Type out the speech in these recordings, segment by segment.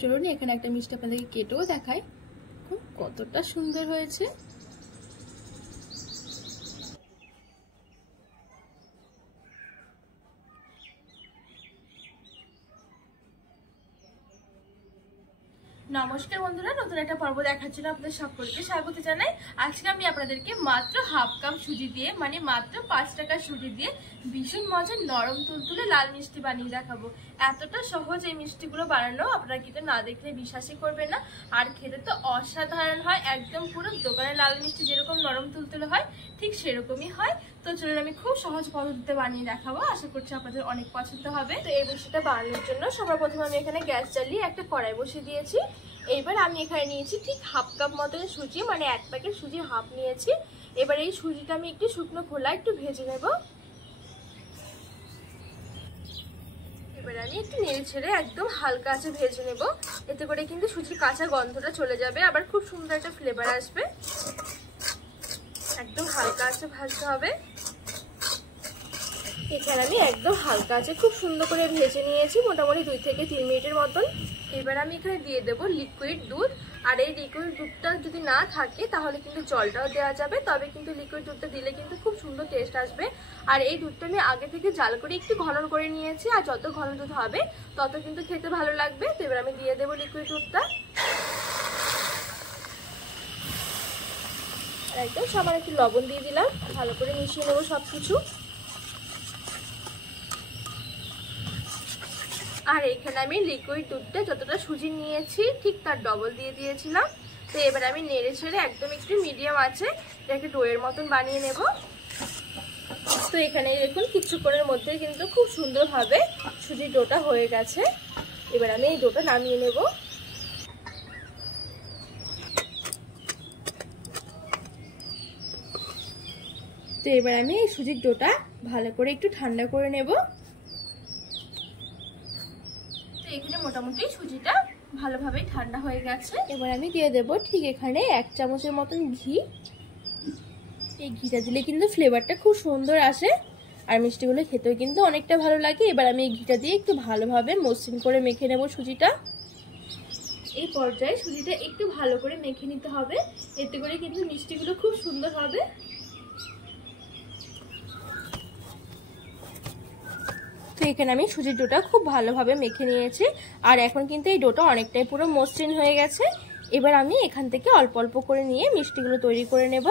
চলুন এখানে একটা মিষ্টি আপনাদেরকে কেটেও দেখাই কতটা সুন্দর হয়েছে। নমস্কার বন্ধুরা, নতুন একটা পর্ব দেখার জন্য আপনাদের সকলকে স্বাগত জানাই। আজকে আমি আপনাদেরকে মাত্র হাফ কাপ সুজি দিয়ে, মানে মাত্র 5 টাকার সুজি দিয়ে ভীষণ মজার নরম তুলতুলে লাল মিষ্টি বানিয়ে দেখাবো। এতটা সহজ এই মিষ্টিগুলো বানানো, আপনারা কিন্তু না দেখলে বিশ্বাসই করবেন না। আর খেতে তো অসাধারণ হয়, একদম পুরো দোকানের লাল মিষ্টি যেরকম নরম তুলতুলে হয় ঠিক সেরকমই হয়। তো চলুন আমি খুব সহজ পদ্ধতিতে বানিয়ে দেখাবো, আশা করছি আপনাদের অনেক পছন্দ হবে। তো এই মিষ্টিটা বানানোর জন্য সবার প্রথমে আমি এখানে গ্যাস জ্বালিয়ে একটা কড়াই বসিয়ে দিয়েছি। এবার আমি এখানে নিয়েছি ঠিক হাফ কাপ মতন সুজি, মানে 1 প্যাকেট সুজি হাফ নিয়েছি। এবার এই সুজিটা আমি একটু শুকনো খোলা একটু ভেজে নেব। এবার আমি একটু নেড়ে ছেড়ে একদম হালকা আঁচে ভেজে নেব, এতে করে কিন্তু সুজির কাঁচা গন্ধটা চলে যাবে, আবার খুব সুন্দর একটা ফ্লেভার আসবে। একদম হালকা আঁচে ভাজতে হবে। এখানে আমি একদম হালকা আঁচে খুব সুন্দর করে ভেজে নিয়েছি, মোটামুটি 2 থেকে 3 মিনিটের মতন। এবার আমি এখানে দিয়ে দেবো লিকুইড দুধ। আর এই লিকুইড দুধটা যদি না থাকে তাহলে কিন্তু জলটাও দেওয়া যাবে, তবে কিন্তু লিকুইড দুধটা দিলে কিন্তু খুব সুন্দর টেস্ট আসবে। আর এই দুধটা আমি আগে থেকে জাল করে একটু ঘন করে নিয়েছি, আর যত ঘন দুধ হবে তত কিন্তু খেতে ভালো লাগবে। তো এবার আমি দিয়ে দেবো লিকুইড দুধটা, আর একদম সামান্য একটু লবণ দিয়ে দিলাম, ভালো করে মিশিয়ে নেবো সবকিছু। আর এখানে আমি লিকুইড দুধটা যতটা সুজি নিয়েছি ঠিক তার ডবল দিয়ে দিয়েছিলাম। তো এবার আমি নেড়ে ছেড়ে একদম একটু মিডিয়াম আছে এটাকে ডোয়ের মতন বানিয়ে নেব। তো এখানে দেখুন কিছুক্ষণের মধ্যে কিন্তু খুব সুন্দরভাবে সুজির ডোটা হয়ে গেছে। এবার আমি এই ডোটা নামিয়ে নেব। তো এবার আমি এই সুজির ডোটা ভালো করে একটু ঠান্ডা করে নেব। এখানে মোটামুটি সুজিটা ভালোভাবে ঠান্ডা হয়ে গেছে। এবার আমি দিয়ে দেব ঠিক এখানে 1 চামচের মতন ঘি। এই ঘিটা দিলে কিন্তু ফ্লেভারটা খুব সুন্দর আসে, আর মিষ্টিগুলো খেতেও কিন্তু অনেকটা ভালো লাগে। এবার আমি এই ঘিটা দিয়ে একটু ভালোভাবে মসৃণ করে মেখে নেব সুজিটা। এই পর্যায়ে সুজিটা একটু ভালো করে মেখে নিতে হবে, এতে করে কিন্তু মিষ্টিগুলো খুব সুন্দর হবে। তো এখানে আমি সুজির ডোটা খুব ভালোভাবে মেখে নিয়েছি, আর এখন কিন্তু এই ডোটা অনেকটাই পুরো মসৃণ হয়ে গেছে। এবার আমি এখান থেকে অল্প অল্প করে নিয়ে মিষ্টিগুলো তৈরি করে নেব।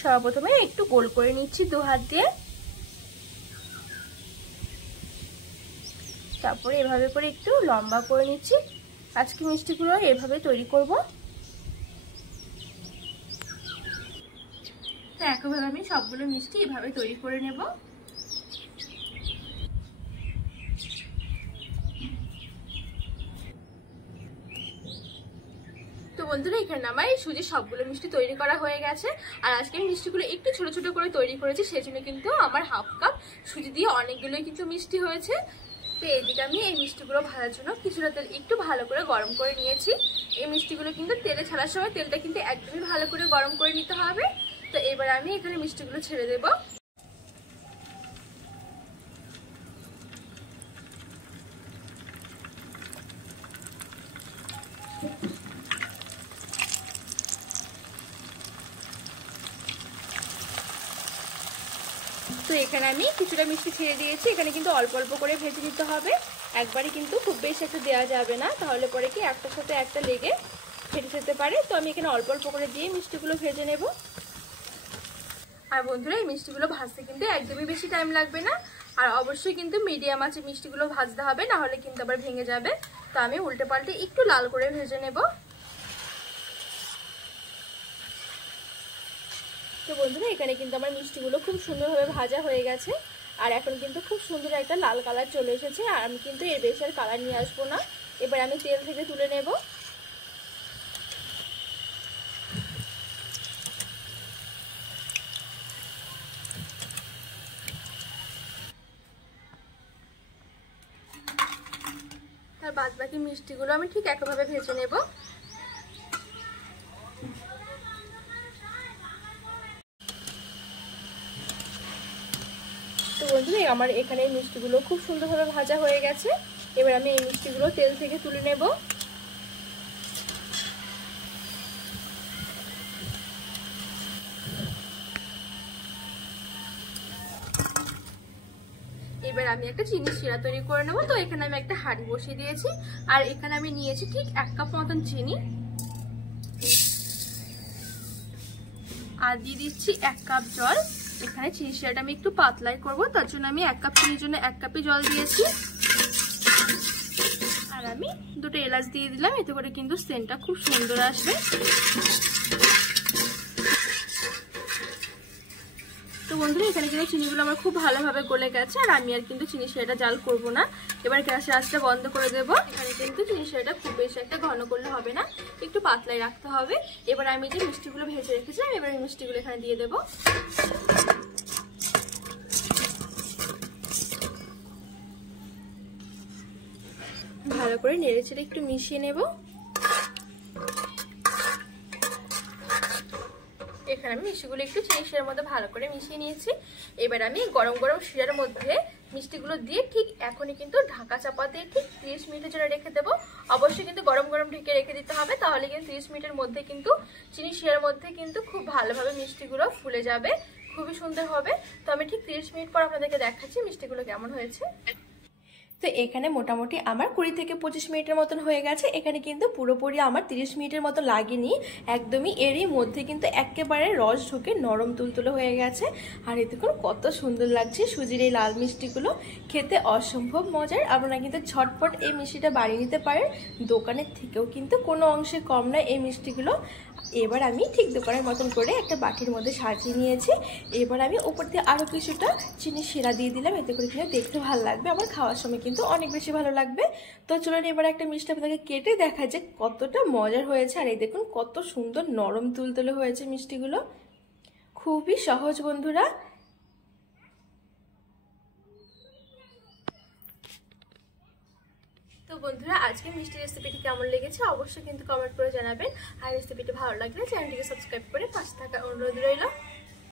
সর্বপ্রথমে একটু গোল করে নিচ্ছি 2 হাত দিয়ে, তারপরে এভাবে করে একটু লম্বা করে নিচ্ছি। আজকে মিষ্টিগুলো এভাবে তৈরি করব। তো একইভাবে আমি সবগুলো মিষ্টি এভাবে তৈরি করে নেব। তো বন্ধুরা এখানে আমার এই সুজির সবগুলো মিষ্টি তৈরি করা হয়ে গেছে। আর আজকে আমি মিষ্টিগুলো একটু ছোট ছোট করে তৈরি করেছি, সেজন্য কিন্তু আমার হাফ কাপ সুজি দিয়ে অনেকগুলোই কিন্তু মিষ্টি হয়েছে। তো এইদিকে আমি এই মিষ্টিগুলো ভাজার জন্য কিছুটা তেল একটু ভালো করে গরম করে নিয়েছি। এই মিষ্টিগুলো কিন্তু তেলে ছাড়ার সময় তেলটা কিন্তু একদমই ভালো করে গরম করে নিতে হবে। তো এবার আমি এখানে মিষ্টিগুলো ছেড়ে দেব। তো এখানে আমি কিছুটা মিষ্টি ছেড়ে দিয়েছি, এখানে কিন্তু অল্প অল্প করে ভেজে নিতে হবে, একবারে কিন্তু খুব বেশি একটা দেওয়া যাবে না, তাহলে পরে কি একটার সাথে একটা লেগে ফেটে যেতে পারে। তো আমি এখানে অল্প অল্প করে দিয়ে মিষ্টিগুলো ভেজে নেব। আর বন্ধুরা এই মিষ্টিগুলো ভাজতে কিন্তু একদমই বেশি টাইম লাগবে না, আর অবশ্যই কিন্তু মিডিয়াম আঁচে মিষ্টিগুলো ভাজতে হবে, না হলে কিন্তু আবার ভেঙে যাবে। তো আমি উল্টে পাল্টে একটু লাল করে ভেজে নেব। তো বন্ধুরা এখানে কিন্তু আমার মিষ্টিগুলো খুব সুন্দরভাবে ভাজা হয়ে গেছে, আর এখন কিন্তু খুব সুন্দর একটা লাল কালার চলে এসেছে। আর আমি কিন্তু এর বেশি আর কালার নিয়ে আসবো না। এবার আমি তেল থেকে তুলে নেব। আর বাদ বাকি মিষ্টিগুলো আমি ঠিক একইভাবে ভেজে নেব। তো তো বন্ধুরা আমার এখানে এই মিষ্টিগুলো খুব সুন্দরভাবে ভাজা হয়ে গেছে। এবার আমি এই মিষ্টিগুলো তেল থেকে তুলে নেব। এবার আমি একটা চিনি শিরা তৈরি করে নেবো। তো এখানে আমি একটা হাঁড়ি বসিয়ে দিয়েছি, আর এখানে আমি নিয়েছি ঠিক 1 কাপ মতন চিনি, আর দিয়ে দিচ্ছি 1 কাপ জল। এখানে চিনি শিরাটা আমি একটু পাতলাই করব, তার জন্য আমি 1 কাপ চিনির জন্য 1 কাপই জল দিয়েছি। আর আমি 2টা এলাচ দিয়ে দিলাম, এতে করে কিন্তু সেন্টটা খুব সুন্দর আসবে। তো বন্ধুরা এখানে কিন্তু চিনিগুলো আমার খুব ভালোভাবে গলে গেছে, আর আমি আর কিন্তু চিনি শিরাটা জাল করব না। এবার গ্যাসের আঁচটা বন্ধ করে দেবো। এখানে কিন্তু চিনি শিরাটা খুব বেশি একটা ঘন করলে হবে না, একটু পাতলাই রাখতে হবে। এবার আমি যে মিষ্টিগুলো ভেজে রেখেছিলাম, এবার এই মিষ্টিগুলো এখানে দিয়ে দেবো। ভালো করে নেড়ে চেড়ে একটু মিশিয়ে নেব। এখানে আমি মিষ্টিগুলো একটু চিনি শিরার মধ্যে ভালো করে মিশিয়ে নিয়েছি। এবার আমি গরম গরম শিরার মধ্যে মিষ্টিগুলো দিয়ে ঠিক এখনই কিন্তু ঢাকা চাপা দিয়ে ঠিক 30 মিনিটের জন্য রেখে দেবো। অবশ্যই কিন্তু গরম গরম ঢেকে রেখে দিতে হবে, তাহলে কিন্তু 30 মিনিটের মধ্যে কিন্তু চিনি শিরার মধ্যে কিন্তু খুব ভালোভাবে মিষ্টিগুলো ফুলে যাবে, খুবই সুন্দর হবে। তো আমি ঠিক 30 মিনিট পর আপনাদেরকে দেখাচ্ছি মিষ্টিগুলো কেমন হয়েছে। তো এখানে মোটামুটি আমার 20 থেকে 25 মিনিটের মতন হয়ে গেছে। এখানে কিন্তু পুরোপুরি আমার 30 মিনিটের মতো লাগেনি, একদমই এরই মধ্যে কিন্তু একেবারে রস ঢুকে নরম তুলতুলে হয়ে গেছে। আর এ দেখুন কত সুন্দর লাগছে সুজির এই লাল মিষ্টিগুলো, খেতে অসম্ভব মজার। আপনারা কিন্তু ঝটপট এই মিষ্টিটা বানিয়ে নিতে পারেন, দোকানের থেকেও কিন্তু কোনো অংশে কম নয় এই মিষ্টিগুলো। এবার আমি ঠিক দোকানের মতন করে একটা বাটির মধ্যে সাজিয়ে নিয়েছি। এবার আমি উপর দিয়ে আরও কিছুটা চিনি শিরা দিয়ে দিলাম, এতে করে কিন্তু দেখতে ভালো লাগবে, আমার খাওয়ার সময় কিন্তু অনেক বেশি ভালো লাগবে। তো চলুন এবার একটা মিষ্টি আপনাকে কেটে দেখা যে কতটা মজার হয়েছে। আর এই দেখুন কত সুন্দর নরম তুলতুলে হয়েছে মিষ্টিগুলো, খুবই সহজ বন্ধুরা। তো বন্ধুরা আজকে মিষ্টি রেসিপিটি কেমন লেগেছে অবশ্যই কিন্তু কমেন্ট করে জানাবেন। আর রেসিপিটি ভালো লাগলে চ্যানেলটিকে সাবস্ক্রাইব করে পাশে থাকার অনুরোধ রইল।